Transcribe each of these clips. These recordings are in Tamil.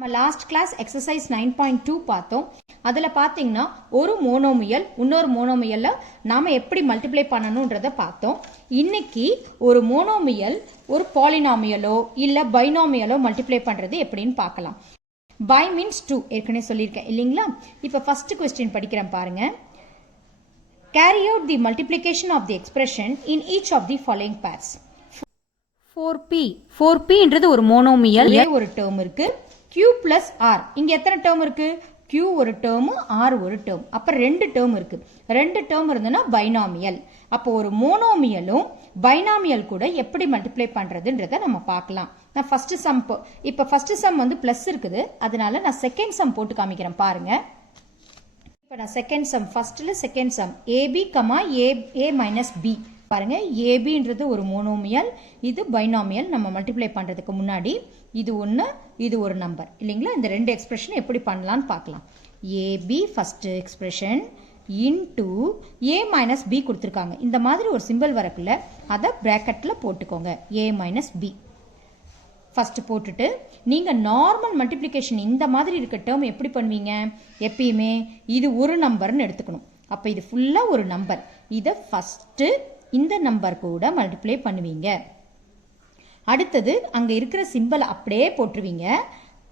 நம்ம லாஸ்ட் கிளாஸ் எக்ஸசைஸ் 9.2 பார்த்தோம். அதுல பாத்தீங்கன்னா ஒரு மோனோமியல் இன்னொரு மோனோமியல்ல நாம எப்படி மல்டிப்ளை பண்ணணும்ன்றத பார்த்தோம். இன்னைக்கு ஒரு மோனோமியல் ஒரு பாலினாமியலோ இல்ல பைனாமியலோ மல்டிப்ளை பண்றது எப்படின்னு பார்க்கலாம். பை மீன்ஸ் 2 ஏற்கனவே சொல்லியிருக்கேன் இல்லைங்களா? இப்ப ஃபர்ஸ்ட் क्वेश्चन படிக்கிறேன் பாருங்க. Carry out the multiplication of the expression in each of the following pairs. 4p ன்றது ஒரு மோனோமியல். a ஒரு டேர்ம் இருக்கு, q plus r. இங்க எத்தனை டேர்ம் இருக்கு? q ஒரு டேர்ம், r ஒரு டேர்ம். அப்ப ரெண்டு டேர்ம் இருக்கு. ரெண்டு டேர்ம் இருந்ததுன்னா பைனாமியல். அப்போ ஒரு மோனோமியலும் பைனாமியல் கூட எப்படி மல்டிப்ளை பண்றதுன்றத நம்ம பார்க்கலாம். நான் ஃபர்ஸ்ட் சம் இப்ப ஃபர்ஸ்ட் சம் வந்து பிளஸ் இருக்குது, அதனால நான் செகண்ட் சம் போட்டு காமிக்கிறேன் பாருங்க. இப்ப நான் செகண்ட் சம் ஃபர்ஸ்ட்ல second sum ab, a minus b பாருங்க. ஏபின்றது ஒரு மோனோமியல், இது பைனாமியல். நம்ம மல்டிப்ளை பண்றதுக்கு முன்னாடி இது ஒன்று, இது ஒரு நம்பர் இல்லைங்களா? இந்த ரெண்டு எக்ஸ்பிரஷன் எப்படி பண்ணலாம்னு பார்க்கலாம். ஏபி ஃபர்ஸ்ட் எக்ஸ்பிரஷன் இன்டு ஏ மைனஸ் பி கொடுத்துருக்காங்க. இந்த மாதிரி ஒரு சிம்பிள் வரக்குள்ள அதை பிராக்கெட்ல போட்டுக்கோங்க. ஏ மைனஸ் பி ஃபர்ஸ்ட் போட்டுட்டு நீங்க நார்மல் மல்டிப்ளிகேஷன் இந்த மாதிரி இருக்க டேர்ம் எப்படி பண்ணுவீங்க? எப்பயுமே இது ஒரு நம்பர்னு எடுத்துக்கணும். அப்ப இது ஃபுல்லா ஒரு நம்பர். இதை ஃபர்ஸ்ட் இந்த நம்பர் கூட மல்டிப்ளை பண்ணுவீங்க. அடுத்தது அங்க இருக்கிற சிம்பிள் அப்படியே போட்டுருவீங்க.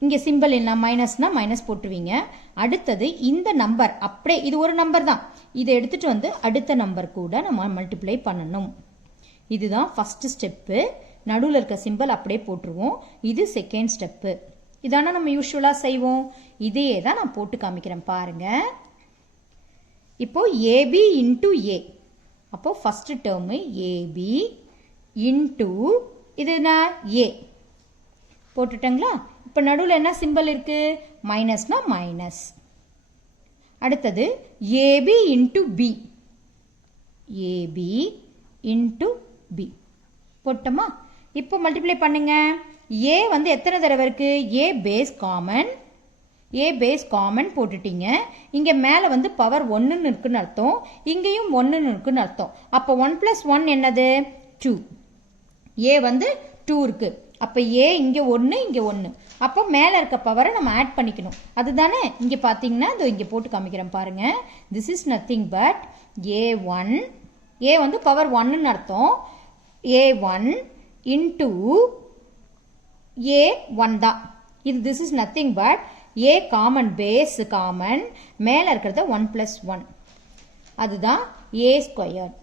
இங்க சிம்பிள் என்ன மைனஸ்னா மைனஸ் போட்டுருவீங்க. அடுத்தது இந்த நம்பர் அப்படியே, இது ஒரு நம்பர் தான், இதை எடுத்துட்டு வந்து அடுத்த நம்பர் கூட நம்ம மல்டிப்ளை பண்ணணும். இதுதான் ஃபர்ஸ்ட் ஸ்டெப்பு. நடுவில் இருக்க சிம்பிள் அப்படியே போட்டுருவோம். இது செகண்ட் ஸ்டெப்பு. இதான நம்ம யூஸ்வலா செய்வோம். இதையே தான் நான் போட்டு காமிக்கிறேன் பாருங்க. இப்போ ஏபி இன்டு ஏ, அப்போ ஃபர்ஸ்ட் டேர்ம் ஏபி இன்டு இது என்ன ஏ போட்டுட்டங்களா? இப்போ நடுவில் என்ன சிம்பிள் இருக்கு? மைனஸ்னா மைனஸ். அடுத்தது AB into B, AB into B போட்டோமா? இப்போ மல்டிப்ளை பண்ணுங்க. ஏ வந்து எத்தனை தடவை இருக்கு? A base common, A base common போட்டுட்டீங்க. இங்க மேல வந்து பவர் 1 இருக்குன்னு அர்த்தம், இங்கேயும் 1 இருக்குன்னு அர்த்தம். அப்ப 1 plus 1 என்னது? 2. ஏ வந்து 2 இருக்கு. அப்ப ஏ இங்க 1 இங்க 1. அப்போ மேல இருக்க பவரை நம்ம ஆட் பண்ணிக்கணும். அதுதானே இங்க பாத்தீங்கன்னா இங்க போட்டு காமிக்கிறேன் பாருங்க. This is nothing but a1, A வந்து பவர் 1ன்னு அர்த்தம். a1 இன்டு a1 தான் இது. This is nothing but a common, base common, மேல இருக்கிறது 1 plus 1, அதுதான் a ஸ்கொயர்.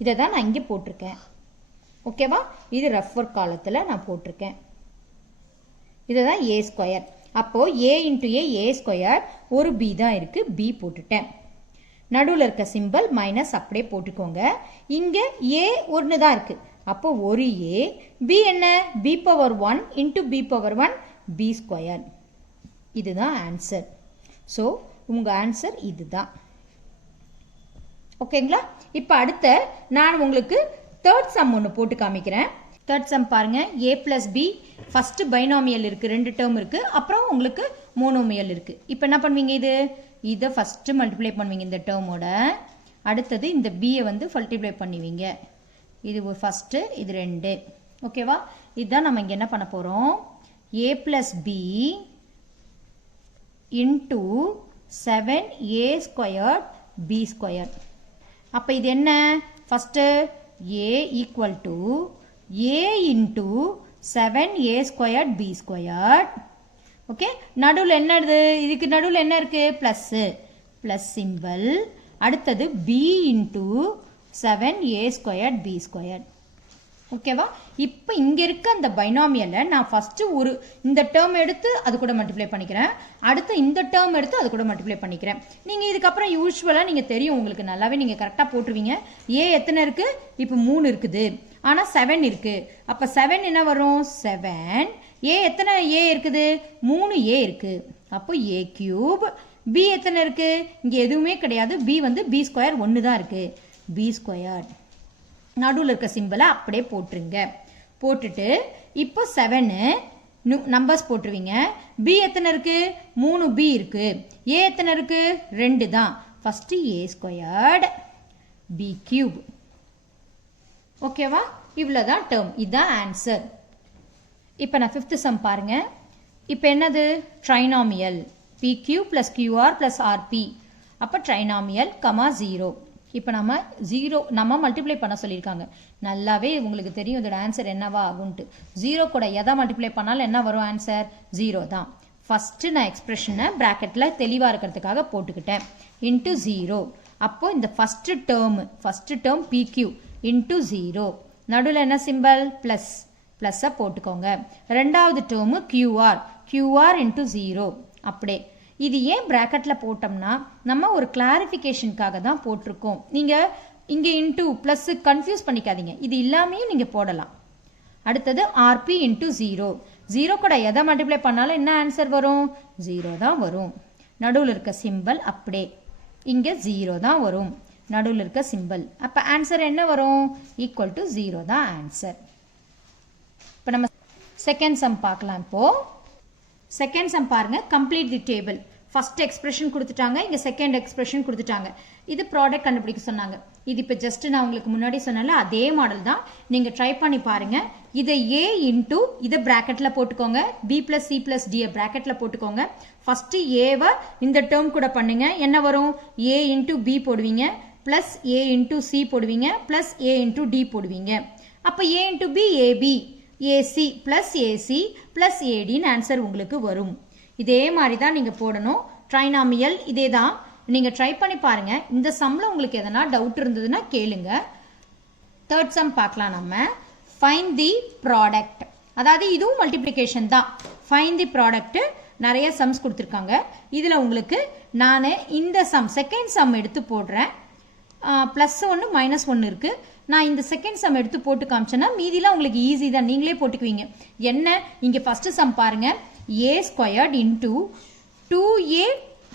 இதை தான் நான் இங்கே போட்டிருக்கேன். ஓகேவா? இது ரெஃபர் காலத்தில் நான் போட்டிருக்கேன். இதுதான் a ஸ்கொயர். அப்போ a இன்டு a ஸ்கொயர், ஒரு b தான் இருக்கு, b போட்டுட்டேன். நடுவில் இருக்க சிம்பிள் மைனஸ் அப்படியே போட்டுக்கோங்க. இங்க a ஒன்று தான் இருக்கு, அப்போ ஒரு a, b என்ன? b power 1 into b power 1, b square. இதுதான் ஆன்சர். ஸோ உங்க ஆன்சர் இதுதான். ஓகேங்களா? இப்போ அடுத்த நான் உங்களுக்கு தேர்ட் சம் ஒன்று போட்டு காமிக்கிறேன். தேர்ட் சம் பாருங்க. a plus B first binomial இருக்கு, ரெண்டு டேர்ம் இருக்கு, அப்புறம் உங்களுக்கு மோனோமியல் இருக்கு. இப்போ என்ன பண்ணுவீங்க? இதை ஃபர்ஸ்ட் மல்டிப்ளை பண்ணுவீங்க இந்த டேர்மோட. அடுத்தது இந்த பியை வந்து மல்டிப்ளை பண்ணுவீங்க. இது ஃபர்ஸ்ட், இது ரெண்டு. ஓகேவா? இதுதான் நம்ம இங்க என்ன பண்ண போறோம். a plus B into 7a squared b squared. அப்ப இது என்ன? first a equal to a into 7a squared b squared. Okay, நடுவில் என்ன? இதுக்கு நடுவில் என்ன இருக்கு? Plus, plus simple. அடுத்தது b into 7a squared b squared. ஓகேவா? இப்போ இங்க இருக்க அந்த பைனாமியலை நான் ஃபர்ஸ்ட் ஒரு இந்த டேர்ம் எடுத்து அது கூட மல்டிப்ளை பண்ணிக்கிறேன். அடுத்து இந்த டேர்ம் எடுத்து அது கூட மல்டிப்ளை பண்ணிக்கிறேன். நீங்க இதுக்கப்புறம் யூஸ்வலா நீங்க தெரியும், உங்களுக்கு நல்லாவே நீங்க கரெக்டா போட்டுருவீங்க. ஏ எத்தனை இருக்கு? இப்போ 3 இருக்குது, ஆனா 7 இருக்கு. அப்ப 7 என்ன வரும்? 7. ஏ எத்தனை ஏ இருக்குது? 3a இருக்கு. அப்போ a கியூப். b எத்தனை இருக்கு? இங்க எதுவுமே கிடையாது. b வந்து b ஸ்கொயர் 1 தான் இருக்கு, b ஸ்கொயர். நடுவில் இருக்க சிம்பிளை அப்படியே போட்டுருங்க. போட்டுட்டு இப்போ 7 நம்பர்ஸ் போட்டுருவீங்க. b எத்தனை இருக்கு? 3b இருக்கு. a எத்தனை இருக்கு? 2 தான். First a squared b cube. ஓகேவா? இவ்வளவுதான் டேர்ம். இதுதான் ஆன்சர். இப்போ நான் 5th சம் பாருங்க. இப்போ என்னது trinomial PQ plus QR plus RP அப்போ ட்ரைனாமியல் கமா 0. இப்போ நம்ம மல்டிப்ளை பண்ண சொல்லியிருக்காங்க. நல்லாவே உங்களுக்கு தெரியும் இதோட ஆன்சர் என்னவா ஆகும்ட்டு. 0 கூட எதை மல்டிப்ளை பண்ணாலும் என்ன வரும் ஆன்சர் 0 தான். ஃபர்ஸ்ட் நான் எக்ஸ்பிரஷனை பிராக்கெட்ல தெளிவா இருக்கிறதுக்காக போட்டுக்கிட்டேன். இன்ட்டு 0. அப்போ இந்த ஃபர்ஸ்ட் டேர்ம் PQ இன்ட்டு 0. நடுவில் என்ன சிம்பல் பிளஸ் போட்டுக்கோங்க. ரெண்டாவது டேர்ம் QR இன்ட்டு 0. அப்படியே இது ஏன் பிராக்கெட்ல போட்டோம்னா நம்ம ஒரு கிளாரிஃபிகேஷனுக்காக தான் போட்டிருக்கோம். நீங்க இங்க இன்ட்டு பிளஸ் கன்ஃபியூஸ் பண்ணிக்காதீங்க. இது இல்லாமையும் நீங்க போடலாம். அடுத்தது RP இன்ட்டு 0. 0 கூட எதை மல்டிப்ளை பண்ணாலும் என்ன ஆன்சர் வரும் 0 தான் வரும். நடுவில் இருக்க சிம்பல் அப்படியே இங்க 0 தான் வரும். நடுவில் இருக்க சிம்பல் அப்ப ஆன்சர் என்ன வரும் ஈக்குவல் டு 0 தான் ஆன்சர். இப்போ நம்ம செகண்ட் சம் பார்க்கலாம். இப்போ செகண்ட் சம் பாருங்க. கம்ப்ளீட் தி டேபிள். ஃபர்ஸ்ட் எக்ஸ்பிரஷன் கொடுத்துட்டாங்க, இங்க செகண்ட் எக்ஸ்பிரஷன் கொடுத்துட்டாங்க. இது ப்ராடக்ட் கண்டுபிடிக்க சொன்னாங்க. இது இப்போ ஜஸ்ட் நான் உங்களுக்கு முன்னாடி சொன்னல அதே மாடல் தான். நீங்க ட்ரை பண்ணி பாருங்க. இதை A இன்டூ இதை பிராக்கெட்ல போட்டுக்கோங்க. B plus C plus D பிராக்கெட்ல போட்டுக்கோங்க. ஃபர்ஸ்ட் ஏவை இந்த டேர்ம் கூட பண்ணுங்க. என்ன வரும் A இன்டூ B போடுவீங்க, பிளஸ் A இன்டூ C போடுவீங்க, பிளஸ் A இன்டூ D போடுவீங்க. அப்ப A into B AB, AC plus AC plus ADன்னு ஆன்சர் உங்களுக்கு வரும். இதே மாதிரி தான் நீங்க போடணும். ட்ரைனாமியல் இதே தான். நீங்க ட்ரை பண்ணி பாருங்க. இந்த சம்ல உங்களுக்கு எதனா டவுட் இருந்ததுன்னா கேளுங்க. தேர்ட் சம் பார்க்கலாம் நம்ம. Find the product. அதாவது இதுவும் மல்டிப்ளிகேஷன் தான். Find the product. நிறைய சம்ஸ் கொடுத்துருக்காங்க. இதுல உங்களுக்கு நான் இந்த சம் செகண்ட் சம் எடுத்து போடுறேன். பிளஸ் 1 மைனஸ் 1 இருக்கு. நான் இந்த செகண்ட் சம் எடுத்து போட்டு காமிச்சேன்னா மீதிலாம் உங்களுக்கு ஈஸி தான், நீங்களே போட்டுக்குவீங்க. என்ன இங்க ஃபர்ஸ்ட் சம் பாருங்க. A squared into 2A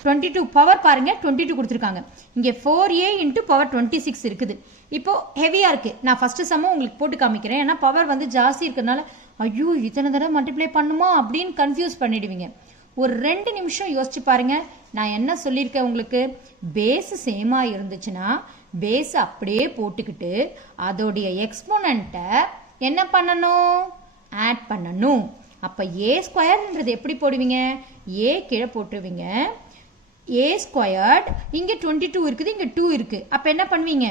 22 power பாருங்க 22 கொடுத்துருக்காங்க. இங்க 4A இன்டூ பவர் 26 இருக்குது. இப்போ ஹெவியா இருக்கு. நான் ஃபர்ஸ்ட் சம்மும் உங்களுக்கு போட்டு காமிக்கிறேன். ஏன்னா பவர் வந்து ஜாஸ்தி இருக்கிறதுனால ஐயோ இத்தனை தடவை மல்டிப்ளை பண்ணுமா அப்படின்னு கன்ஃபியூஸ் பண்ணிடுவீங்க. ஒரு 2 நிமிஷம் யோசிச்சு பாருங்க. நான் என்ன சொல்லியிருக்கேன் உங்களுக்கு, பேஸ் சேமா இருந்துச்சுன்னா பேஸ் அப்படியே போட்டுக்கிட்டு அதோடைய எக்ஸ்போனன்ட்டை என்ன பண்ணணும் ஆட் பண்ணணும். அப்ப A ஸ்கொயர்ன்றது எப்படி போடுவீங்க, A கீழே போட்டுருவீங்க. A ஸ்கொயர்ட் இங்க 22 இருக்குது, இங்க 2 இருக்கு. அப்ப என்ன பண்ணுவீங்க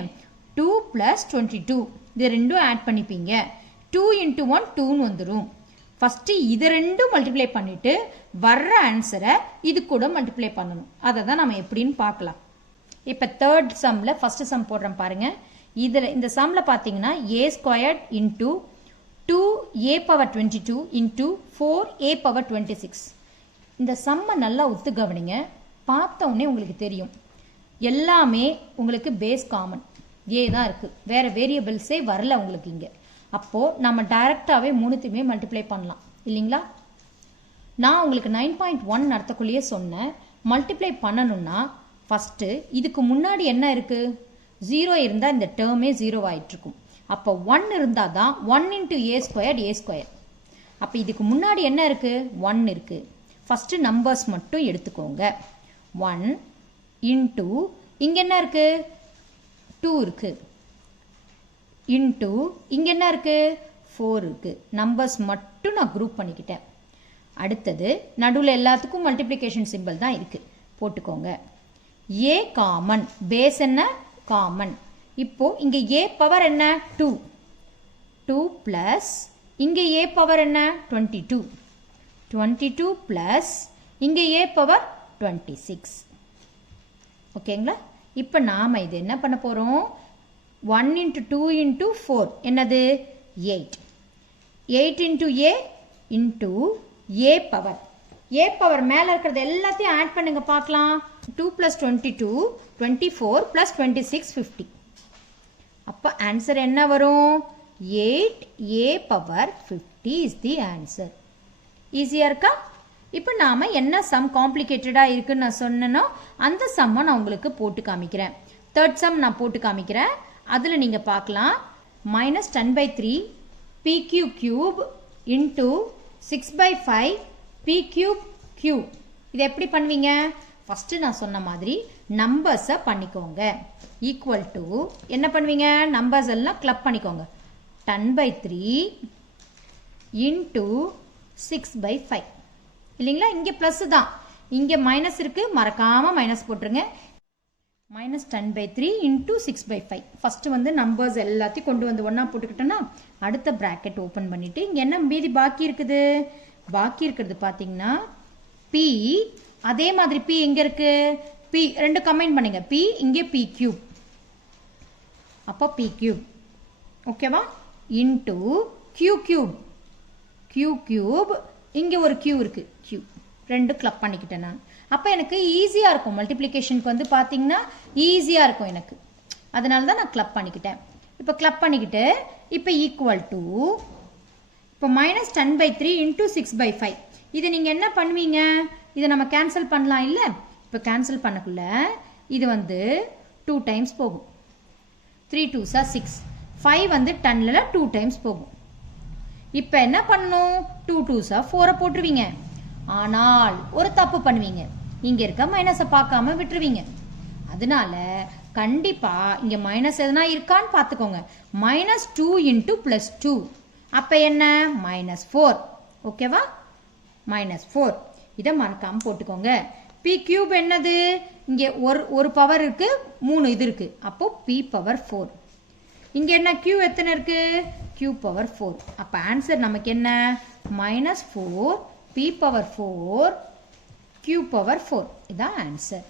2 பிளஸ் 22 இது ரெண்டும் ஆட் பண்ணிப்பீங்க. 2 இன்டூ 1 2ன்னு வந்துடும். ஃபர்ஸ்ட் இது ரெண்டும் மல்டிப்ளை பண்ணிட்டு வர்ற ஆன்சரை இது கூட மல்டிப்ளை பண்ணணும். அதை தான் நம்ம எப்படின்னு பார்க்கலாம். இப்போ தேர்ட் சம்ல ஃபர்ஸ்ட் சம் போடுறோம் பாருங்க. இதுல இந்த சம்ல பாத்தீங்கன்னா A squared into 2A power 22 into 4A power 26. இந்த சம்மை நல்லா ஒத்து கவனிங்க. பார்த்த உடனே உங்களுக்கு தெரியும் எல்லாமே உங்களுக்கு பேஸ் காமன் A தான் இருக்கு. வேற வேரியபிள்ஸே வரல உங்களுக்கு இங்க. அப்போ நம்ம டைரக்டாவே மூணுத்தையுமே மல்டிப்ளை பண்ணலாம் இல்லைங்களா. நான் உங்களுக்கு 9.1 நடத்தக்குள்ளேயே சொன்னேன். மல்டிப்ளை பண்ணணும்னா ஃபர்ஸ்ட் இதுக்கு முன்னாடி என்ன இருக்கு 0 இருந்தா இந்த டேர்மே 0 ஆயிட்டு இருக்கும். அப்போ 1 இருந்தா தான் 1 into A squared A square. அப்போ இதுக்கு முன்னாடி என்ன இருக்கு 1 இருக்கு. ஃபர்ஸ்ட் நம்பர்ஸ் மட்டும் எடுத்துக்கோங்க. 1 இன்டூ இங்க என்ன இருக்கு 2 இருக்கு, இன்டூ இங்க என்ன இருக்கு 4 இருக்கு. நம்பர்ஸ் மட்டும் நான் குரூப் பண்ணிக்கிட்டேன். அடுத்தது நடுவில் எல்லாத்துக்கும் மல்டிப்ளிகேஷன் சிம்பிள் தான் இருக்கு, போட்டுக்கோங்க. A காமன், பேஸ் என்ன காமன். இப்போ இங்க A பவர் என்ன 2, 2 பிளஸ் இங்க A பவர் என்ன 22, 22 பிளஸ் இங்க A பவர் 26. ஓகேங்களா. இப்போ நாம இது என்ன பண்ண போறோம் 1 இன்டூ 2 இன்டூ 4 என்னது 8, 8 into A into A power. A power மேல இருக்கிறது எல்லாத்தையும் ஆட் பண்ணுங்க பார்க்கலாம். 2 பிளஸ் 22 24 பிளஸ் 26 50. அப்ப ஆன்சர் என்ன வரும் 8A power 50 is the answer. ஈஸியா இருக்கா. இப்போ நாம என்ன சம் காம்ப்ளிகேட்டடா இருக்குன்னு நான் சொன்னேனோ அந்த சம்மை நான் உங்களுக்கு போட்டு காமிக்கிறேன். தேர்ட் சம் நான் போட்டு காமிக்கிறேன். அதுல நீங்க பார்க்கலாம். -10/3 PQ cube into 6/5 P cube Q. இது எப்படி பண்ணுவீங்க, ஃபர்ஸ்ட் நான் சொன்ன மாதிரி நம்பர்ஸை பண்ணிக்கோங்க. ஈக்குவல் டு என்ன பண்ணுவீங்க, நம்பர்ஸ் எல்லாம் கிளப் பண்ணிக்கோங்க. 10/3 into 6/5. இல்லைங்களா? இங்கே ப்ளஸ் தான், இங்கே மைனஸ் இருக்குது, மறக்காமல் மைனஸ் போட்டுருங்க. -10/3 into 6/5. ஃபஸ்ட்டு வந்து நம்பர்ஸ் எல்லாத்தையும் கொண்டு வந்து ஒன்றா போட்டுக்கிட்டோன்னா அடுத்த ப்ராக்கெட் ஓப்பன் பண்ணிவிட்டு இங்கே என்ன மீதி பாக்கி இருக்குது? பாக்கி இருக்கிறது பார்த்தீங்கன்னா P. அதே மாதிரி P எங்கே இருக்குது? P ரெண்டு கம்பைன் பண்ணுங்க. P இங்கே P கியூப், அப்போ P கியூப், ஓகேவா? Into Q cube, Q cube, இங்கே ஒரு Q இருக்குது, Q ரெண்டு கிளப் பண்ணிக்கிட்டேன் நான். அப்போ எனக்கு ஈஸியாக இருக்கும், மல்டிப்ளிகேஷனுக்கு வந்து பார்த்தீங்கன்னா ஈஸியாக இருக்கும் எனக்கு, அதனால தான் நான் கிளப் பண்ணிக்கிட்டேன். இப்போ கிளப் பண்ணிக்கிட்டு இப்போ ஈக்குவல் டு இப்போ -10/3 into 6/5. இது நீங்கள் என்ன பண்ணுவீங்க? இதை நம்ம கேன்சல் பண்ணலாம் இல்லை? இப்போ கேன்சல் பண்ணக்குள்ள இது வந்து 2 டைம்ஸ் போகும். 3 2s are 6, 5 வந்து 10ல் 2 டைம்ஸ் போகும். இப்போ என்ன பண்ணணும்? 2 2s are 4 போட்டுருவீங்க. ஆனால் ஒரு தப்பு பண்ணுவீங்க, இங்கே இருக்க மைனஸை பார்க்காம விட்டுருவீங்க. அதனால கண்டிப்பாக இங்கே மைனஸ் எதுனா இருக்கான்னு பார்த்துக்கோங்க. -2 into +2, அப்போ என்ன? -4, ஓகேவா? -4 இதை மறக்காமல் போட்டுக்கோங்க. P கியூப் என்னது? இங்கே ஒரு பவர் இருக்குது, 3 இது இருக்குது, அப்போ P⁴. இங்கே என்ன Q எத்தனை இருக்குது? Q⁴. அப்போ ஆன்சர் நமக்கு என்ன? -4 P⁴ Q⁴. இதான் ஆன்சர்.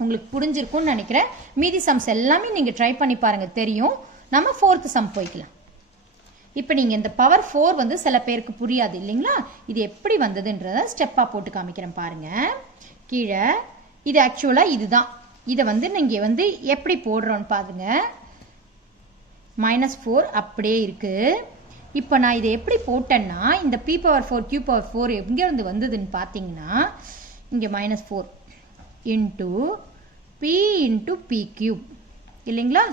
உங்களுக்கு புரிஞ்சிருக்கும்னு நினைக்கிறேன். மீதி சம்ஸ் எல்லாமே நீங்கள் ட்ரை பண்ணி பாருங்கள், தெரியும். நம்ம 4th சம் போய்க்கலாம். இப்போ நீங்கள் இந்த பவர் 4 வந்து சில பேருக்கு புரியாது இல்லைங்களா? இது எப்படி வந்ததுன்றத ஸ்டெப்பாக போட்டு காமிக்கிறேன் பாருங்கள். கீழே இது ஆக்சுவலாக இதுதான். இதை வந்து நீங்கள் வந்து எப்படி போடுறோன்னு பாருங்க. -4 அப்படியே இருக்குது. இப்போ நான் இதை எப்படி போட்டேன்னா, இந்த P⁴ Q⁴ எங்கேருந்து வந்ததுன்னு பார்த்தீங்கன்னா, இங்கே -4 into P into P cube இல்லைங்களா?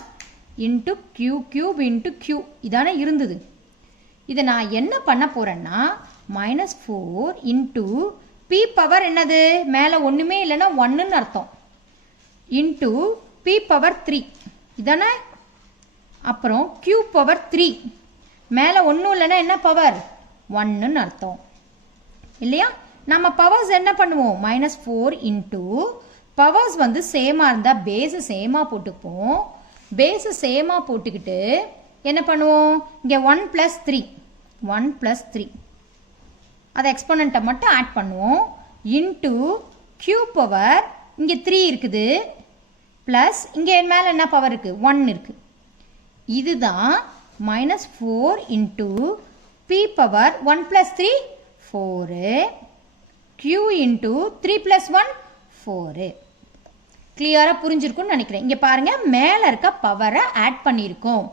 Into Q cube into Q இதானே இருந்தது. இதை நான் என்ன பண்ண போகிறேன்னா, -4 இன்ட்டு P பவர் என்னது? மேலே ஒன்றுமே இல்லைன்னா 1ன்னு அர்த்தம், இன்ட்டு P⁴ இதானே? அப்புறம் Q⁴, மேலே ஒன்றும் இல்லைன்னா என்ன பவர்? 1ன்னு அர்த்தம் இல்லையா? நம்ம பவர்ஸ் என்ன பண்ணுவோம்? -4 இன்ட்டு பவர்ஸ் வந்து சேமாக இருந்தால் பேஸு சேமாக போட்டுப்போம். பேஸு சேமாக போட்டுக்கிட்டு என்ன பண்ணுவோம்? இங்கே 1 + 3 அதை எக்ஸ்போனண்ட்டை மட்டும் ஆட் பண்ணுவோம். இன்ட்டு Q⁴, இங்கே 3 இருக்குது, ப்ளஸ் இங்கே மேலே என்ன பவர் இருக்குது? 1 இருக்குது. இதுதான் -4 இன்ட்டு P⁴ 1 + 3 4, Q இன்ட்டு 3 + 1 4. கிளியராக புரிஞ்சிருக்கும்னு நினைக்கிறேன். இங்கே பாருங்கள், மேலே இருக்க பவரை ஆட் பண்ணியிருக்கோம்.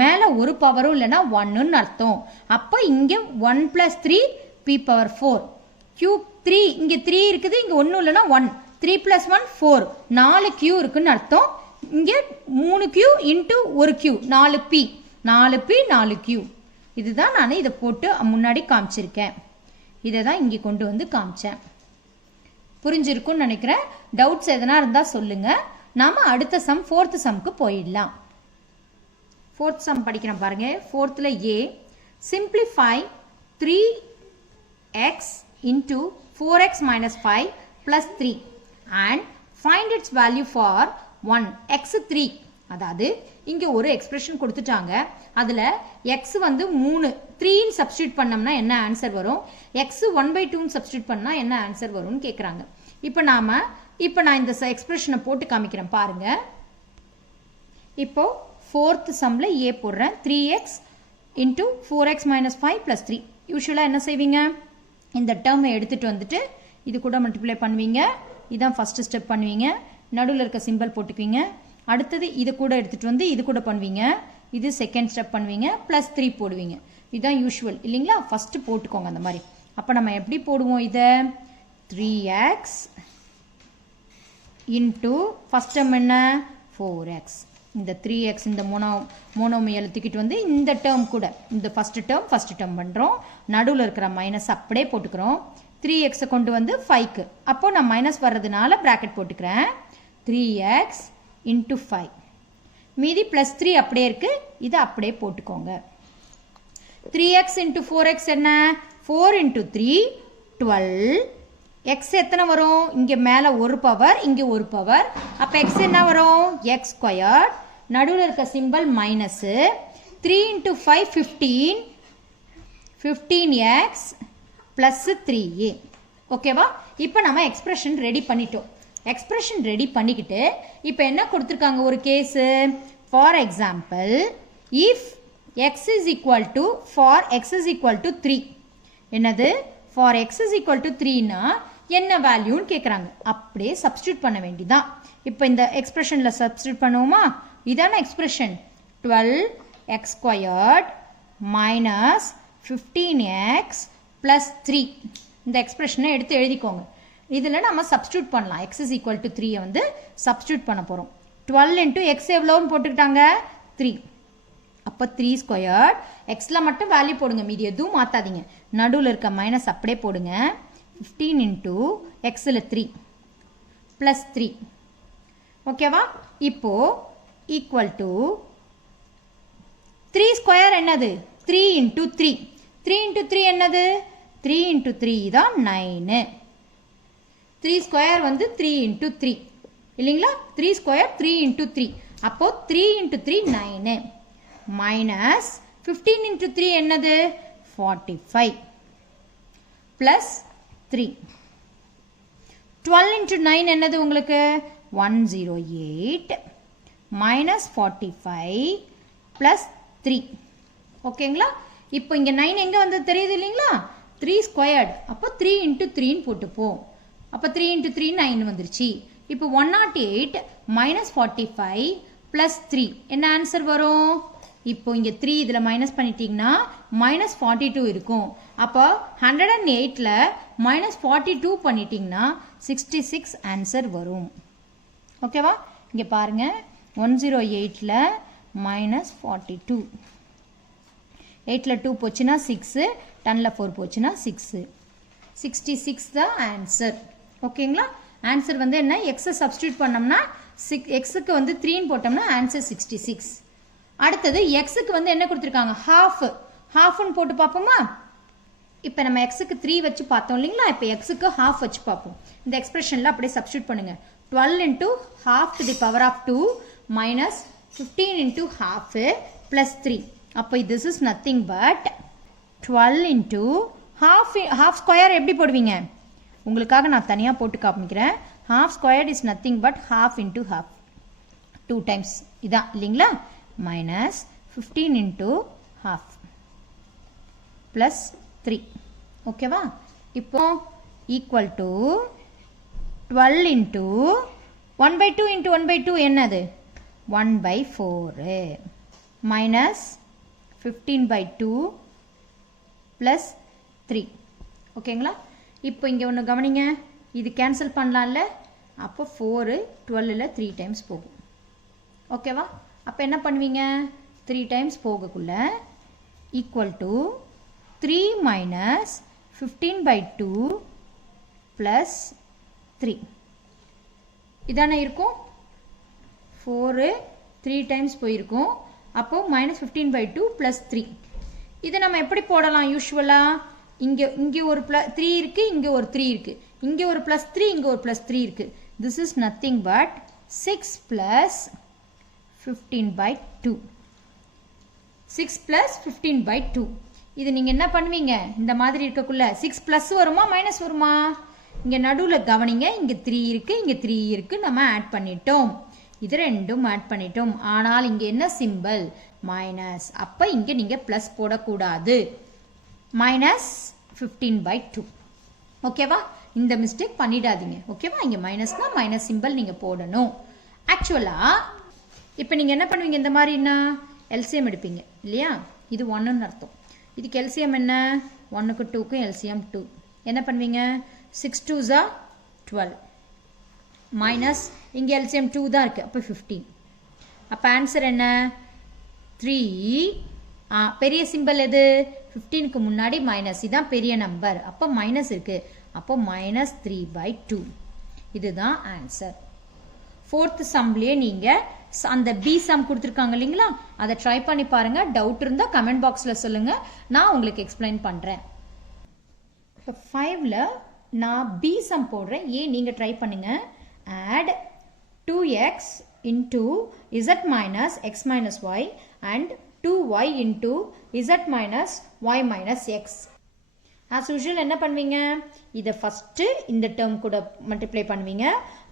மேலே ஒரு பவரும் இல்லைன்னா 1ன்னு அர்த்தம். அப்போ இங்கே 1 + 3 P⁴, Q3 இங்கே 3 இருக்குது, இங்கே ஒன்றும் இல்லைன்னா 1, 3 + 1 4, 4 Q இருக்குன்னு அர்த்தம். இங்கே 3 Q into 1 Q, 4P 4 Q. இதுதான் நான் இதை போட்டு முன்னாடி காமிச்சிருக்கேன். இதை தான் இங்கே கொண்டு வந்து காமிச்சேன். புரிஞ்சிருக்கும்னு நினைக்கிறேன். டவுட்ஸ் எதனா இருந்தால் சொல்லுங்கள். நாம் அடுத்த சம் 4th சம்க்கு போயிடலாம். 4th சம் படிக்கிறேன் பாருங்கள். 4th A, simplify 3x into 4x - 5 + 3 and find its value for 1 x3. அதாவது இங்கே ஒரு எக்ஸ்பிரஷன் கொடுத்துட்டாங்க. அதில் எக்ஸ் வந்து 3 3ன்னு சப்ஸ்டியூட் பண்ணோம்னா என்ன ஆன்சர் வரும்? எக்ஸ் 1/2ன்னு சப்ஸ்டியூட் பண்ணால் என்ன ஆன்சர் வரும்னு கேட்குறாங்க. இப்போ நான் இந்த எக்ஸ்பிரஷனை போட்டு காமிக்கிறேன் பாருங்க. இப்போ 4th சம்மில் ஏ போடுறேன். 3x into 4x - 5 + 3. யூஸ்வலாக என்ன செய்வீங்க? இந்த டேர்மை எடுத்துகிட்டு வந்துட்டு இது கூட மல்டிப்ளை பண்ணுவீங்க. இதுதான் ஃபஸ்ட்டு ஸ்டெப் பண்ணுவீங்க. நடுவில் இருக்க சிம்பிள் போட்டுக்குவீங்க. அடுத்தது இது கூட எடுத்துகிட்டு வந்து இது கூட பண்ணுவீங்க. இது செகண்ட் ஸ்டெப் பண்ணுவீங்க. +3 போடுவீங்க. இதுதான் யூஷுவல் இல்லைங்களா? ஃபஸ்ட்டு போட்டுக்கோங்க அந்த மாதிரி. அப்போ நம்ம எப்படி போடுவோம் இதை? 3x இன்ட்டு ஃபஸ்ட் டேர்ம் என்ன? 4x. இந்த 3x இந்த மோனோமியல் தூக்கிட்டு வந்து இந்த டேர்ம் கூட இந்த ஃபஸ்ட் டேர்ம் பண்ணுறோம். நடுவில் இருக்கிற மைனஸ் அப்படியே போட்டுக்கிறோம். 3xை கொண்டு வந்து 5க்கு. அப்போது நான் மைனஸ் வர்றதுனால ப்ராக்கெட் போட்டுக்கிறேன். 3x into 5. மீதி +3 அப்படியே இருக்குது. இதை அப்படியே போட்டுக்கோங்க. 3x இன்ட்டு 4x என்ன? 4 × 3 12 எக்ஸ் எத்தனை வரும் இங்கே மேலே ஒரு பவர் இங்கே ஒரு பவர் அப்போ எக்ஸ் என்ன வரும் எக்ஸ் ஸ்கொயர்ட் நடுவில் இருக்க simple minus 3 into 5 15x plus 3a ஓகேவா இப்போ நம்ம எக்ஸ்பிரஷன் ரெடி பண்ணிட்டோம் எக்ஸ்பிரஷன் ரெடி பண்ணிக்கிட்டு இப்போ என்ன கொடுத்துருக்காங்க ஒரு case for example if x is equal to for x is equal to 3 என்னது for x is equal to 3னா என்ன வேல்யூன்னு கேட்குறாங்க அப்படியே சப்ஸ்டியூட் பண்ண வேண்டியதான் இப்போ இந்த எக்ஸ்பிரஷனில் சப்ஸ்டியூட் பண்ணுவோமா இதான expression 12x squared minus 15x plus 3 இந்த எக்ஸ்பிரஷனை எடுத்து எழுதிக்கோங்க இதில் நம்ம சப்ஸ்டியூட் பண்ணலாம் x is equal to 3 வந்து சப்ஸ்டியூட் பண்ண போகிறோம் 12 into x எவ்வளோன்னு போட்டுக்கிட்டாங்க 3 அப்போ 3 ஸ்கொயர்ட் எக்ஸில் மட்டும் வேல்யூ போடுங்க மீதி எதுவும் மாற்றாதீங்க நடுவில் இருக்க மைனஸ் அப்படியே போடுங்க 15 into எக்ஸில் 3 ப்ளஸ் 3 ஓகேவா இப்போ ஈக்குவல் டு 3 ஸ்கொயர் என்னது 3 into 3 3 into 3 என்னது 3 into 3 தான் 9 3 ஸ்கொயர் வந்து 3 into 3 இல்லைங்களா 3 ஸ்கொயர் 3 into 3 அப்போ 3 into 3 9 minus 15 into 3 என்னது 45 plus 3 12 into 9 என்னது உங்களுக்கு 108 minus 45 plus 3 ஓகேங்களா இப்போ இங்க 9 எங்க வந்து தெரியுது இல்லைங்களா 3 ஸ்கொயர்ட் அப்போ 3 into 3 போட்டுப்போம் அப்போ 3 into 3 9 வந்துருச்சு இப்போ 108 minus 45 plus 3 என்ன ஆன்சர் வரும் இப்போ இங்க 3 இதுல மைனஸ் பண்ணிட்டீங்கன்னா minus 42 இருக்கும் அப்போ 108ல minus 42 பண்ணிட்டீங்கன்னா 66 ஆன்சர் வரும் ஓகேவா இங்க பாருங்க 108ல minus 42 8ல 2 போச்சுன்னா 6 10ல 4 போச்சுன்னா 6 66 தான் ஆன்சர் ஓகேங்களா ஆன்சர் வந்து என்ன x சப்ஸ்டிட்யூட் பண்ணோம்னா x க்கு வந்து 3 ன்னு போட்டோம்னா ஆன்சர் 66 அடுத்தது x க்கு வந்து என்ன கொடுத்திருக்காங்க half ன்னு போட்டு பாப்போமா இப்போ நம்ம x க்கு 3 வச்சு பார்த்தோம் இல்லீங்களா இப்போ x க்கு half வச்சு பாப்போம் இந்த எக்ஸ்பிரஷன்ல அப்படியே சப்ஸ்டிட்யூட் பண்ணுங்க 12 into half to the power of 2 minus 15 into half plus 3 அப்போ this is nothing but 12 into half square எப்படி போடுவீங்க உங்களுக்காக நான் தனியா போட்டு காமிக்கிறேன் half squared is nothing but half into half 2 times இதான் இல்லீங்களா minus 15 into half plus 3 ஓகேவா இப்போ equal to 12 into 1 by 2 into 1 by 2 என்னது 1 by 4 minus 15 by 2 plus 3 ஓகேங்களா இப்போ இங்க ஒன்னு கவனிங்க இது கேன்சல் பண்ணலாம்ல அப்போ 4 12ல 3 டைம்ஸ் போகும் ஓகேவா அப்ப என்ன பண்ணுவீங்க 3 டைம்ஸ் போகக்குள்ள equal to 3 minus 15 by 2 plus 3 இதானே இருக்கும் 4 3 டைம்ஸ் போயிருக்கும் அப்போ minus 15 by 2 plus 3 இதை நம்ம எப்படி போடலாம் யூசுவலா இங்க ஒரு 3 இருக்கு இங்க ஒரு 3 இருக்கு இங்க ஒரு +3 இங்க ஒரு +3 இருக்கு this is nothing but 6 plus 15 by 2 6 plus 15 by 2 இது நீங்க என்ன பண்ணுவீங்க இந்த மாதிரி இருக்கக்குள்ள 6 plus வருமா மைனஸ் வருமா இங்க நடுவுல கவனிங்க இங்க 3 இருக்கு இங்க 3 இருக்கு நம்ம ஆட் பண்ணிட்டோம் இது ரெண்டும் ஆட் பண்ணிட்டோம் ஆனால் இங்க என்ன சிம்பல் மைனஸ் அப்ப இங்க நீங்க பிளஸ் போட கூடாது minus 15 by 2 ஓகேவா இந்த மிஸ்டேக் பண்ணிடாதீங்க ஓகேவா இங்க மைனஸ்னா மைனஸ் சிம்பல் நீங்க போடணும் ஆக்சுவலா இப்போ நீங்க என்ன பண்ணுவீங்க இந்த மாதிரினா எல்சிஎம் எடுப்பீங்க இல்லையா இது 1 ன்னு அர்த்தம் இதுக்கு எல்சிஎம் என்ன 1 க்கு 2 க்கு எல்சிஎம் 2 என்ன பண்ணுவீங்க 6 2s are 12 மைனஸ் இங்க எல்சிஎம் 2 தான் இருக்கு அப்ப 15 அப்ப ஆன்சர் என்ன 3 பெரிய சிம்பல் எது 15 க்கு முன்னாடி மைனஸ் இதான் பெரிய நம்பர் அப்ப மைனஸ் இருக்கு அப்போ -3/2 இதுதான் ஆன்சர் ஃபோர்த் சம்லயே நீங்க அந்த பி சம் கொடுத்திருக்காங்க இல்லீங்களா அதை ட்ரை பண்ணி பாருங்க டவுட் இருந்தா கமெண்ட் பாக்ஸ்ல சொல்லுங்க நான் உங்களுக்கு எக்ஸ்பிளைன் பண்றேன் இப்போ 5ல் நான் பி சம் போடுறேன், நீங்கள் ட்ரை பண்ணுங்க. add 2x into z minus x minus y and 2y into z minus y minus x. as usual என்ன பண்ணுவீங்க, இதை ஃபஸ்ட்டு இந்த டேர்ம் கூட மல்டிப்ளை பண்ணுவீங்க,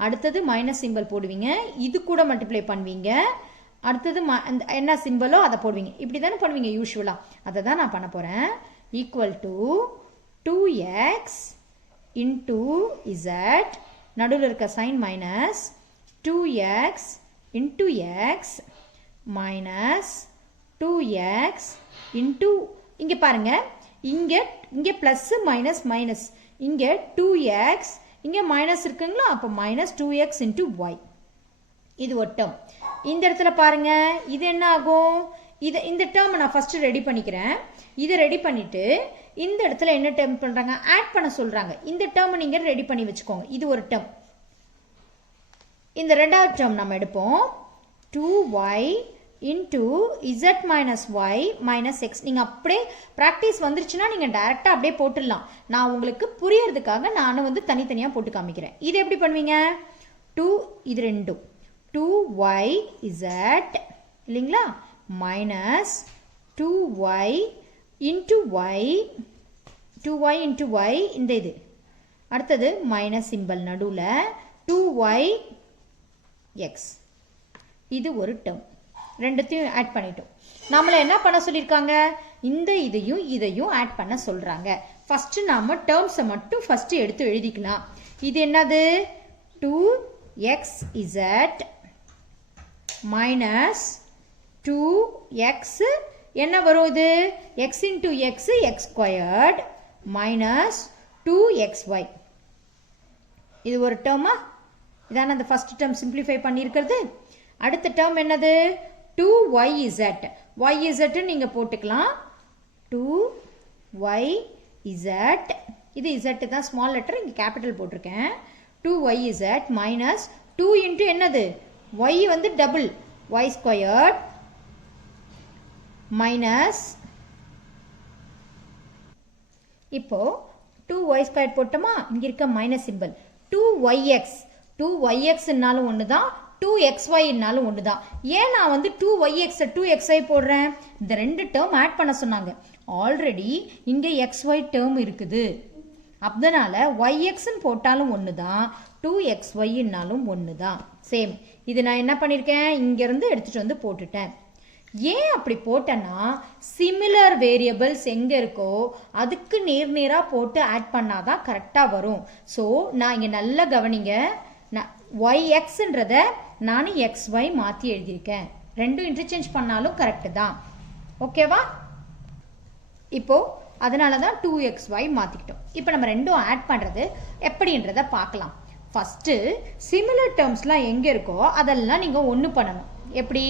அடுத்தது மைனஸ் சிம்பிள் போடுவீங்க, இது கூட மல்டிப்ளை பண்ணுவீங்க, அடுத்தது என்ன சிம்பிளோ அதை போடுவீங்க. இப்படி தானே பண்ணுவீங்க யூஸ்வலாக. அதை தான் நான் பண்ண போகிறேன். Equal to 2x into z, நடுவில் இருக்க sign minus 2x into X minus 2x into, இங்கே பாருங்க, இங்கே ப்ளஸ் மைனஸ் மைனஸ், இங்கே 2x, இங்கே மைனஸ் இருக்குங்களா, அப்போ மைனஸ் 2x இன்டூ ஒய். இது ஒரு டேர்ம். இந்த இடத்துல பாருங்க, இது என்ன ஆகும், இந்த டேர்ம் நான் ஃபர்ஸ்ட் ரெடி பண்ணிக்கிறேன். இதை ரெடி பண்ணிட்டு இந்த இடத்துல என்ன டேர்ம் பண்றாங்க, ஆட் பண்ண சொல்றாங்க. இந்த டேர்ம் நீங்க ரெடி பண்ணி வச்சுக்கோங்க. இது ஒரு டேர்ம். இந்த ரெண்டாவது டேர்ம் நம்ம எடுப்போம். 2y into z minus y minus x. நீங்க அப்படியே பிராக்டிஸ் வந்துருச்சுன்னா நீங்க டைரக்டா அப்படியே போட்டுடலாம். நான் உங்களுக்கு புரியறதுக்காக நான் வந்து தனித்தனியா போட்டு காமிக்கிறேன். இது எப்படி பண்ணுவீங்க, 2 இது ரெண்டும் 2yz இல்லைங்களா, minus 2y into y, 2y into y, இந்த இது அடுத்தது மைனஸ் சிம்பல் நடுவில் 2yx. இது ஒரு டேர்ம். ரெண்டுத்தையும் ஆட் பண்ணிட்டோம். நம்மள என்ன பண்ண சொல்லியிருக்காங்க, இந்த இதையும் ஆட் பண்ண சொல்றாங்க. ஃபர்ஸ்ட் நாம டேர்ம்ஸை மட்டும் ஃபர்ஸ்ட் எடுத்து எழுதிக்கலாம். இது என்னது, 2xz மைனஸ் 2x, என்ன வரும் இது, x into x, x squared minus 2xy. இது ஒரு டேர்மா, இதான அந்த ஃபர்ஸ்ட் டேர்ம் சிம்பிளிஃபை பண்ணியிருக்கிறது. அடுத்த டேர்ம் என்னது, 2yz, yz நீங்க போட்டுக்கலாம். 2yz, இது z தான் ஸ்மால் லெட்டர், இங்க கேபிட்டல் போட்டிருக்கேன். 2yz மைனஸ் 2 இன்டு என்னது, y வந்து டபுள், y ஸ்கொயர்ட் மைனஸ், இப்போ 2y ஸ்கொயர் போட்டோமா, இங்க இருக்க மைனஸ் சிம்பிள், 2yx, 2yxனாலும் ஒண்ணுதான், 2xyனாலும் ஒண்ணுதான். ஏன் நான் வந்து 2yx 2xy போடுறேன், இந்த ரெண்டு டேர்ம் ஆட் பண்ண சொன்னாங்க. ஆல்ரெடி இங்க xy டேர்ம் இருக்குது, அதனால yx போட்டாலும் ஒண்ணுதான், 2xyனாலும் ஒண்ணுதான், சேம். இது நான் என்ன பண்ணிருக்கேன், இங்க இருந்து எடுத்துட்டு வந்து போட்டுட்டேன். ஏன் அப்படி போட்டேன்னா, சிமிலர் வேரியபிள்ஸ் எங்க இருக்கோ அதுக்கு நேரா போட்டு ஆட் பண்ணாதான் கரெக்டா வரும். சோ நான் இங்க நல்லா கவனிங்க, yxன்றத நான் xy மாத்தி எழுதியிருக்கேன். ரெண்டும் இன்டர்சேஞ்ச் பண்ணாலும் கரெக்ட் தான், ஓகேவா. இப்போ அதனாலதான் 2xy மாத்திக்கிட்டோம். இப்போ நம்ம ரெண்டும் ஆட் பண்றது எப்படின்றத பார்க்கலாம். ஃபர்ஸ்ட் சிமிலர் டேர்ம்ஸ்லாம் எங்க இருக்கோ அதெல்லாம் நீங்க ஒன்னு பண்ணணும். எப்படி,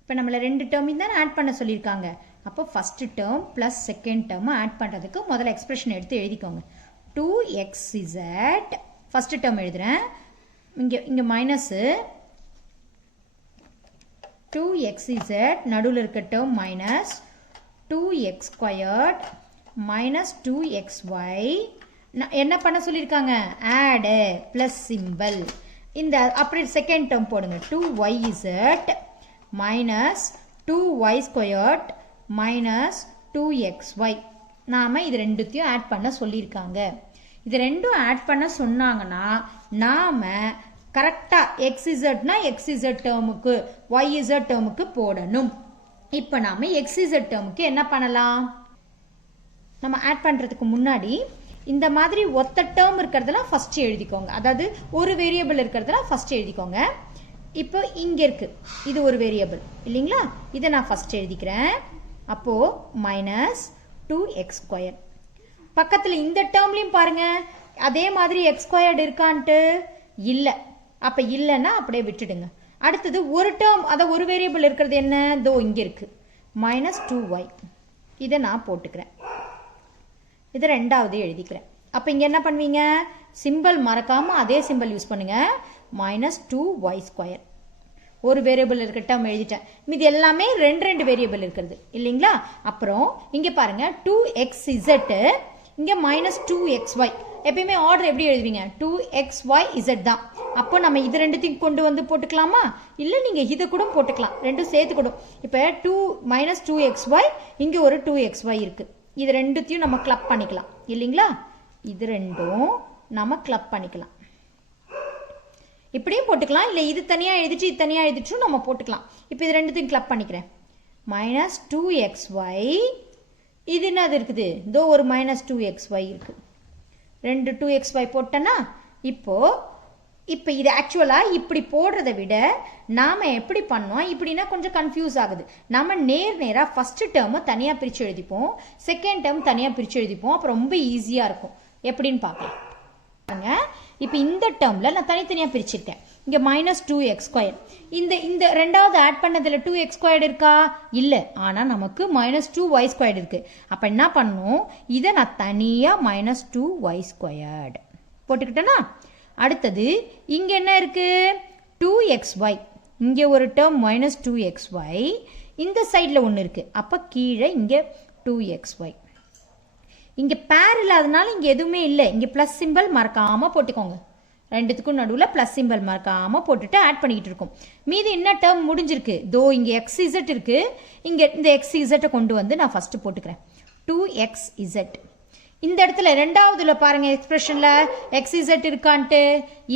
இப்போ நம்மள ரெண்டு டேர்ம் தான் ஆட் பண்ண சொல்லியிருக்காங்க. அப்போ first term plus second term add பண்றதுக்கு முதல்ல எக்ஸ்பிரஷன் எடுத்து எழுதிக்கோங்க. 2xz ஃபர்ஸ்ட் டேர்ம் எழுதுறேன், இங்க மைனஸ் 2xz நடுவில் இருக்க term minus 2x squared minus 2xy. என்ன பண்ண சொல்லியிருக்காங்க, ஆட் பிளஸ் சிம்பிள். இந்த அப்படி செகண்ட் டேர்ம் போடுங்க, 2yz minus 2y squared minus 2xy. நாம இது ரெண்டுத்தையும் ஆட் பண்ண சொல்லியிருக்காங்க. இது ரெண்டும் ஆட் பண்ண சொன்னாங்கன்னா நாம கரெக்டா xzனா xz டேர்முக்கு yz டேர்முக்கு போடணும். இப்போ நாம xz டேர்முக்கு என்ன பண்ணலாம், நம்ம ஆட் பண்றதுக்கு முன்னாடி இந்த மாதிரி ஒத்த டேர்ம் இருக்கிறதெல்லாம் ஃபர்ஸ்ட் எழுதிக்கோங்க. அதாவது ஒரு வேரியபிள் இருக்கிறதெல்லாம் ஃபர்ஸ்ட் எழுதிக்கோங்க. இப்போ இங்க இருக்கு, இது ஒரு வேரியபிள் இல்லைங்களா, இதை நான் ஃபர்ஸ்ட் எழுதிக்கிறேன். அப்போ மைனஸ் 2x ஸ்கொயர். பக்கத்துல இந்த டேர்ம்லயும் பாருங்க அதே மாதிரி x ஸ்கொயர்டு இருக்கான்ட்டு இல்ல, அப்ப இல்லைன்னா அப்படியே விட்டுடுங்க. அடுத்தது ஒரு டேர்ம், அத ஒரு வேரியபிள் இருக்கிறது என்ன, தோ இங்க இருக்கு, மைனஸ் 2y. இதை நான் போட்டுக்கிறேன், இதை ரெண்டாவது எழுதிக்கிறேன். அப்ப இங்க என்ன பண்ணுவீங்க, சிம்பிள் மறக்காம அதே சிம்பிள் யூஸ் பண்ணுங்க, மைனஸ் 2y ஸ்கொயர். ஒரு வேரியபிள் இருக்க டேர்ம் எழுதிட்டேன், மீது எல்லாமே ரெண்டு வேரியபிள் இருக்கிறது இல்லைங்களா. அப்புறம் இங்க பாருங்க 2xz, இங்கே -2xy. எப்பயுமே ஆர்டர் எப்படி எழுதுவீங்க? 2xyz தான். அப்போ நம்ம இது ரெண்டுத்தையும் கொண்டு வந்து போட்டுக்கலாமா? இல்லை நீங்கள் இதை கூட போட்டுக்கலாம், ரெண்டும் சேர்த்து கூட. இப்போ -2xy, இங்கே ஒரு 2xy இருக்குது. இது ரெண்டுத்தையும் நம்ம கிளப் பண்ணிக்கலாம் இல்லைங்களா? இது ரெண்டும் நம்ம கிளப் பண்ணிக்கலாம். இப்படியும் போட்டுக்கலாம், இல்லை இது தனியாக எழுதிட்டு இது தனியாக எழுதிட்டும் நம்ம போட்டுக்கலாம். இப்போ இது ரெண்டுத்தையும் கிளப் பண்ணிக்கிறேன். -2xy, இது என்னது இருக்குது? இதோ ஒரு -2xy இருக்குது. ரெண்டு 2xy போட்டேன்னா இப்போ இது ஆக்சுவலாக இப்படி போடுறதை விட நாம் எப்படி பண்ணோம், இப்படின்னா கொஞ்சம் கன்ஃபியூஸ் ஆகுது. நம்ம நேராக ஃபஸ்ட்டு டேர்மை தனியாக பிரித்து எழுதிப்போம், செகண்ட் டேர்ம் தனியாக பிரித்து எழுதிப்போம். அப்போ ரொம்ப ஈஸியாக இருக்கும். எப்படின்னு பார்க்கலாம். இப்போ இந்த டேர்மில் நான் தனித்தனியாக பிரிச்சிருக்கேன். இங்கே -2x². இந்த ரெண்டாவது ஆட் பண்ணதில் 2x² இருக்கா? இல்லை. ஆனால் நமக்கு -2y² இருக்கு. அப்போ என்ன பண்ணணும்? இதை நான் தனியாக -2y² போட்டுக்கிட்டேன்னா, அடுத்தது இங்கே என்ன இருக்கு? 2xy. இங்கே ஒரு டேர்ம் -2xy, இந்த சைடில் ஒன்று இருக்கு. அப்போ கீழே இங்கே 2xy. இங்கே பேர் இல்லாதனால இங்கே எதுவுமே இல்லை. இங்கே ப்ளஸ் சிம்பிள் மறக்காமல் போட்டுக்கோங்க. ரெண்டுத்துக்கும் நடுவில் ப்ளஸ் சிம்பிள் மறக்காமல் போட்டுட்டு ஆட் பண்ணிக்கிட்டு இருக்கோம். மீதி என்ன டேர்ம் முடிஞ்சிருக்கு? தோ இங்கே xz இருக்கு. இங்கே இந்த xz கொண்டு வந்து நான் ஃபஸ்ட்டு போட்டுக்கிறேன். 2xz. இந்த இடத்துல ரெண்டாவதுல பாருங்க எக்ஸ்பிரஷன்ல xz இருக்கான்ட்டு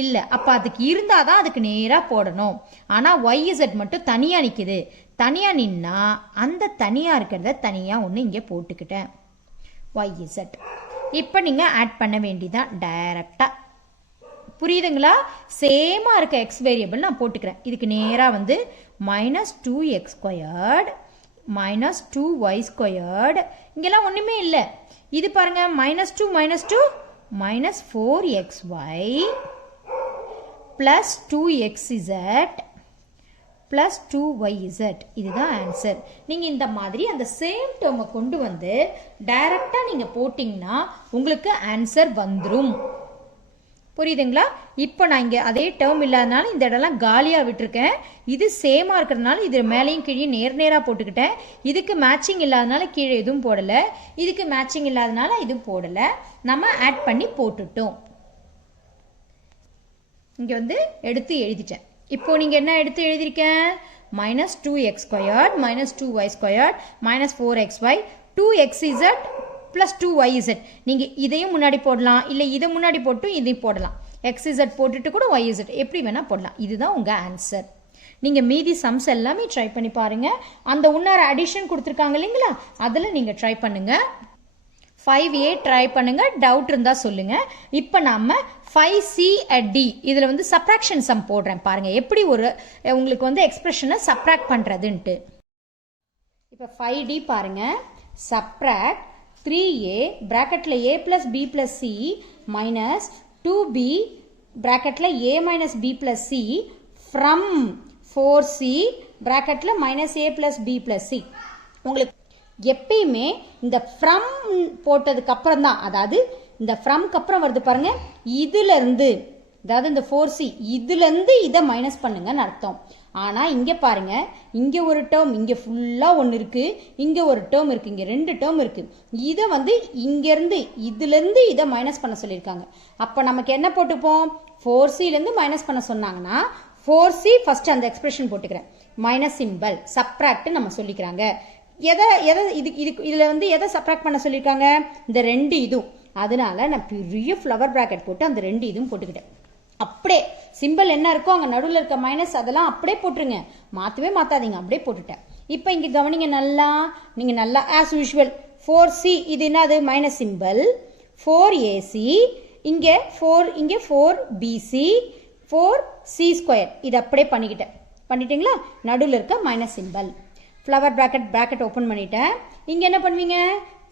இல்லை. அப்போ அதுக்கு இருந்தால் தான் அதுக்கு நேராக போடணும். ஆனால் yz மட்டும் தனியாக நிற்குது. தனியாக நின்னா அந்த தனியாக இருக்கிறத தனியாக ஒன்று இங்கே போட்டுக்கிட்டேன். yz. இப்போ நீங்கள் ஆட் பண்ண வேண்டியதான் டைரக்டாக. புரியுதுங்களா? சேமாக இருக்க எக்ஸ் வேரியபிள் நான் போட்டுக்கிறேன். இதுக்கு நேராக வந்து -2x² -2y². இங்கெல்லாம் ஒன்றுமே இல்லை. இது பாருங்க -2 -2 -4xy +2xz +2yz. இதுதான் ஆன்சர். நீங்கள் இந்த மாதிரி அந்த சேம் டேர்மை கொண்டு வந்து டைரக்டாக நீங்கள் போட்டிங்கன்னா உங்களுக்கு ஆன்சர் வந்துடும். புரியுதுங்களா? இப்போ நான் இங்கே அதே டேர்ம் இல்லாதனால இந்த இடம்லாம் காலியாக விட்டுருக்கேன். இது சேமாக இருக்கிறதுனால இது மேலேயும் கீழே நேராக போட்டுக்கிட்டேன். இதுக்கு மேட்சிங் இல்லாதனால கீழே எதுவும் போடலை, இதுக்கு மேட்சிங் இல்லாதனால இதுவும் போடலை. நம்ம ஆட் பண்ணி போட்டுட்டோம். இங்கே வந்து எடுத்து எழுதிட்டேன். இப்போ நீங்கள் என்ன எடுத்து எழுதியிருக்கேன்? -2x² -2y² -4xy 2xz +2yz. நீங்கள் இதையும் முன்னாடி போடலாம், இல்லை இதை முன்னாடி போட்டு இதையும் போடலாம். xz போட்டுட்டு கூட yz எப்படி வேணால் போடலாம். இதுதான் உங்கள் ஆன்சர். நீங்கள் மீதி சம்ஸ் எல்லாமே ட்ரை பண்ணி பாருங்கள். அந்த உன்னார அடிஷன் கொடுத்துருக்காங்க இல்லைங்களா, அதில் நீங்கள் ட்ரை பண்ணுங்கள். 5a ட்ரை பண்ணுங்க. டவுட் இருந்தால் சொல்லுங்கள். இப்போ நம்ம 5c/d இதில் வந்து சப்ராக்ஷன் சம் போடுறேன். பாருங்கள் எப்படி ஒரு உங்களுக்கு வந்து எக்ஸ்பிரஷனை சப்ராக்ட் பண்ணுறதுன்ட்டு. இப்போ 5d பாருங்கள். Subtract 3a bracketல a plus b plus c minus 2b bracketல a minus b plus c from 4c bracketல minus a plus b plus c. உங்களுக்கு எப்பயுமே இந்த from போட்டதுக்கு அப்புறம் தான், அதாவது இந்த fromக்கு அப்புறம் வருது பாருங்க, இதுல இருந்து, அதாவது இந்த 4c இதுலேருந்து இதை மைனஸ் பண்ணுங்கன்னு அர்த்தம். ஆனால் இங்கே பாருங்க, இங்கே ஒரு டேர்ம், இங்கே ஃபுல்லாக ஒன்று இருக்குது, இங்கே ஒரு டேர்ம் இருக்குது, இங்கே 2 டேர்ம் இருக்குது. இதை வந்து இங்கேருந்து இதுலேருந்து இதை மைனஸ் பண்ண சொல்லியிருக்காங்க. அப்போ நமக்கு என்ன போட்டுப்போம்? 4cலேருந்து மைனஸ் பண்ண சொன்னாங்கன்னா 4c ஃபஸ்ட்டு அந்த எக்ஸ்பிரஷன் போட்டுக்கிறேன். மைனஸ் சிம்பிள் சப்ராக்ட் நம்ம சொல்லிக்கிறாங்க. இதில் வந்து எதை சப்ராக்ட் பண்ண சொல்லியிருக்காங்க? இந்த 2 இதுவும். அதனால நான் பெரிய ஃப்ளவர் ப்ராக்கெட் போட்டு அந்த 2 இதுவும் போட்டுக்கிட்டேன். அப்படியே சிம்பிள் என்ன இருக்கோ அங்கே நடுவில் இருக்க மைனஸ் அதெல்லாம் அப்படியே போட்டுருங்க, மாற்றவே மாற்றாதீங்க, அப்படியே போட்டுட்டேன். இப்போ இங்கே கவனிங்க நல்லா, நீங்கள் நல்லா ஆஸ் யூஷுவல் 4c இது என்னது? Minus simple. 4ac இங்கே 4bc 4c² இது அப்படியே பண்ணிட்டீங்களா? நடுவில் இருக்க minus simple. Flower bracket open பண்ணிட்டேன். இங்கே என்ன பண்ணுவீங்க?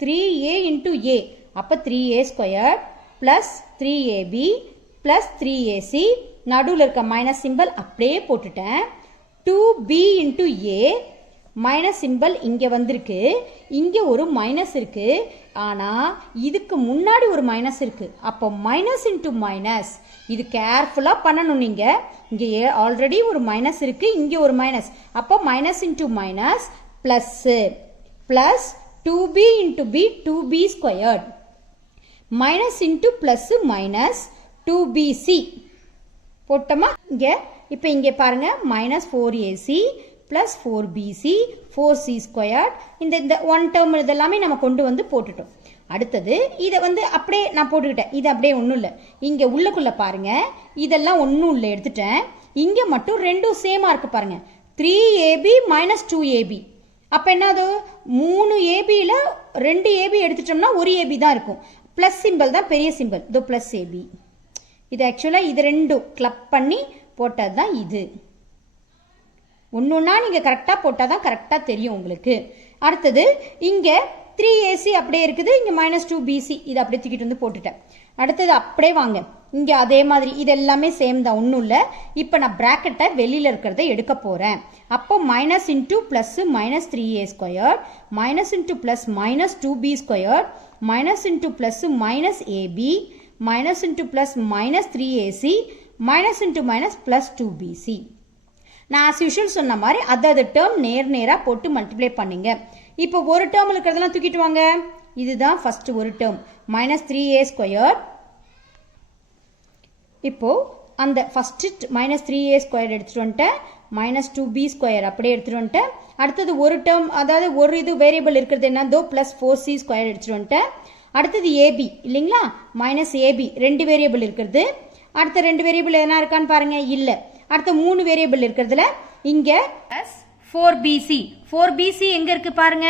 3a into a, அப்போ 3a² plus 3ab plus 3ac நடுவில் இருக்க மைனஸ் சிம்பிள் அப்படியே போட்டுட்டேன். 2b into a minus simple இங்கே வந்திருக்கு, இங்கே ஒரு மைனஸ் இருக்கு, ஆனால் இதுக்கு முன்னாடி ஒரு மைனஸ் இருக்கு. அப்போ மைனஸ் இன்ட்டு மைனஸ், இது கேர்ஃபுல்லாக பண்ணணும். நீங்கள் இங்கே ஆல்ரெடி ஒரு மைனஸ் இருக்கு, இங்கே ஒரு மைனஸ், அப்போ minus into minus plus 2b into b 2b². Minus into plus minus 2bc போட்டோமா. இங்கே இப்போ இங்கே பாருங்க minus 4ac plus 4bc 4c square. இந்த ஒன் டேர்ம் இதெல்லாமே நம்ம கொண்டு வந்து போட்டுட்டோம். அடுத்தது இதை வந்து அப்படியே நான் போட்டுக்கிட்டேன். இது அப்படியே ஒன்றும் இல்லை. இங்கே உள்ளக்குள்ளே பாருங்க இதெல்லாம் ஒன்றும் இல்லை எடுத்துட்டேன். இங்கே மட்டும் ரெண்டும் சேமாக இருக்கு பாருங்க. 3ab minus 2ab. அப்போ என்னது 3abயில் 2ab எடுத்துட்டோம்னா 1ab தான் இருக்கும். ப்ளஸ் சிம்பிள் தான் பெரிய சிம்பிள். இதோ ப்ளஸ் ab. இது ஆக்சுவலாக இது ரெண்டும் கிளப் பண்ணி போட்டது தான் இது. ஒன்றுன்னா நீங்கள் கரெக்டாக போட்டால் தான் கரெக்டாக தெரியும் உங்களுக்கு. அடுத்தது இங்கே 3ac அப்படியே இருக்குது. இங்கே மைனஸ் 2bc இது அப்படியே தூக்கிட்டு வந்து போட்டுட்டேன். அடுத்தது அப்படியே வாங்க இங்கே அதே மாதிரி இது எல்லாமே சேம் தான், ஒன்றும் இல்லை. இப்போ நான் ப்ராக்கெட்டை வெளியில் இருக்கிறத எடுக்க போகிறேன். அப்போ minus into plus minus 3a square minus into plus minus 2b square minus into plus minus ab minus into plus minus 3ac minus into minus plus 2bc. நான் ஆஸ் யூஷுவல் சொன்ன மாதிரி அதாவது டேர்ம் நேராக போட்டு மல்டிப்ளை பண்ணுங்க. இப்போ ஒரு டேர்ம் இருக்கிறதெல்லாம் தூக்கிட்டு வாங்க. இதுதான் ஃபர்ஸ்ட் ஒரு டேர்ம் மைனஸ் 3a ஸ்கொயர். இப்போ அந்த ஃபர்ஸ்ட் மைனஸ் 3a ஸ்கொயர் எடுத்துட்டு வந்துட்டேன். மைனஸ் 2b ஸ்கொயர் அப்படியே எடுத்துட்டு வந்துட்டேன். அடுத்தது ஒரு டேர்ம் அதாவது ஒரு இது வேரியபிள் இருக்கிறது என்னதோ ப்ளஸ் 4c ஸ்கொயர் எடுத்துட்டு வந்துட்டேன். அடுத்தது ab இல்லைங்களா, மைனஸ் ab ரெண்டு வேரியபிள் இருக்கிறது. அடுத்த ரெண்டு வேரியபிள் என்ன இருக்கான்னு பாருங்க, இல்லை. அடுத்த 3 வேரியபிள் இருக்கிறதுல இங்க ப்ளஸ் 4bc எங்க இருக்கு பாருங்க,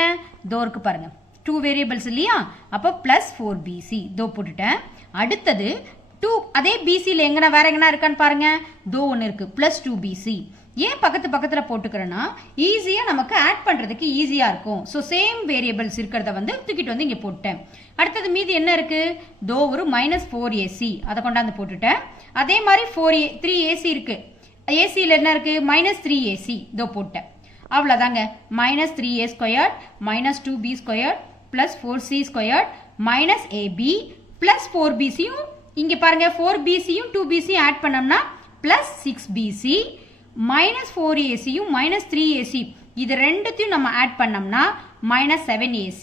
தோ இருக்கு பாருங்க. 2 வேரியபிள்ஸ் இல்லையா, அப்போ ப்ளஸ் 4bc தோ போட்டுட்டேன். அடுத்தது 2 அதே பிசியில் எங்கன்னா வேற எங்கன்னா இருக்கான்னு பாருங்க, தோ ஒன்று இருக்கு ப்ளஸ் 2bc. ஏன் பக்கத்தில் போட்டுக்கிறேன்னா ஈஸியாக நமக்கு ஆட் பண்ணுறதுக்கு ஈஸியாக இருக்கும். ஸோ சேம் வேரியபிள்ஸ் இருக்கிறத வந்து தூக்கிட்டு வந்து இங்கே போட்டேன். அடுத்தது மீதி என்ன இருக்கு, தோ ஒரு மைனஸ் 4ac அதை கொண்டாந்து போட்டுட்டேன். அதே மாதிரி 3ac இருக்கு. ஏசியில் என்ன இருக்கு, மைனஸ் 3ac தோ போட்டேன். அவ்வளோதாங்க. Minus 3a square minus 2b square plus 4c square minus ab plus 4bcயும் இங்கே பாருங்க 4bcயும் 2bcயும் ஆட் பண்ணோம்னா plus 6bc minus 4ac minus 3ac இது ரெண்டுத்தையும் நம்ம ஆட் பண்ணோம்னா மைனஸ் 7ac.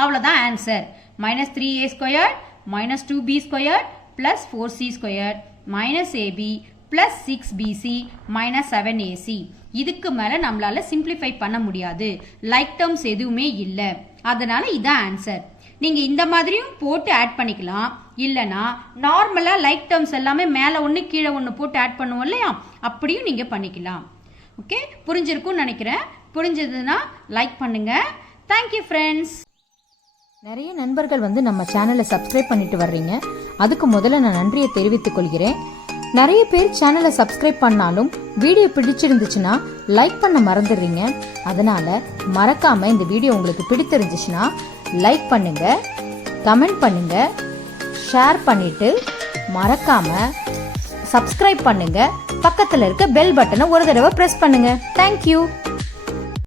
அவ்வளோதான் answer. Minus 3a square minus 2b square plus 4c square minus ab plus 6bc minus 7ac. இதுக்கு மேலே நம்மளால சிம்பிளிஃபை பண்ண முடியாது. லைக் டேர்ம்ஸ் எதுவுமே இல்லை, அதனால இதான் ஆன்சர். நீங்கள் இந்த மாதிரியும் போட்டு ஆட் பண்ணிக்கலாம். இல்லைனா நார்மலாக லைக் டேர்ம்ஸ் எல்லாமே மேலே ஒன்று கீழே ஒன்று போட்டு ஆட் பண்ணுவோம் இல்லையா, அப்படியும் நீங்கள் பண்ணிக்கலாம். ஓகே, புரிஞ்சிருக்கும்னு நினைக்கிறேன். புரிஞ்சதுன்னா லைக் பண்ணுங்க. Thank you friends. நிறைய நண்பர்கள் வந்து நம்ம சேனலை சப்ஸ்கிரைப் பண்ணிட்டு வர்றீங்க. அதுக்கு முதல்ல நான் நன்றியை தெரிவித்துக் கொள்கிறேன். நிறைய பேர் சேனலை சப்ஸ்கிரைப் பண்ணாலும் வீடியோ பிடிச்சிருந்துச்சுன்னா லைக் பண்ண மறந்துடுறீங்க. அதனால மறக்காம இந்த வீடியோ உங்களுக்கு பிடித்திருந்துச்சுன்னா லைக் பண்ணுங்க, கமெண்ட் பண்ணுங்க, ஷேர் பண்ணிட்டு மறக்காம சப்ஸ்கிரைப் பண்ணுங்க. பக்கத்தில் இருக்க பெல் பட்டனை ஒரு தடவை பிரஸ் பண்ணுங்க. தேங்க்யூ.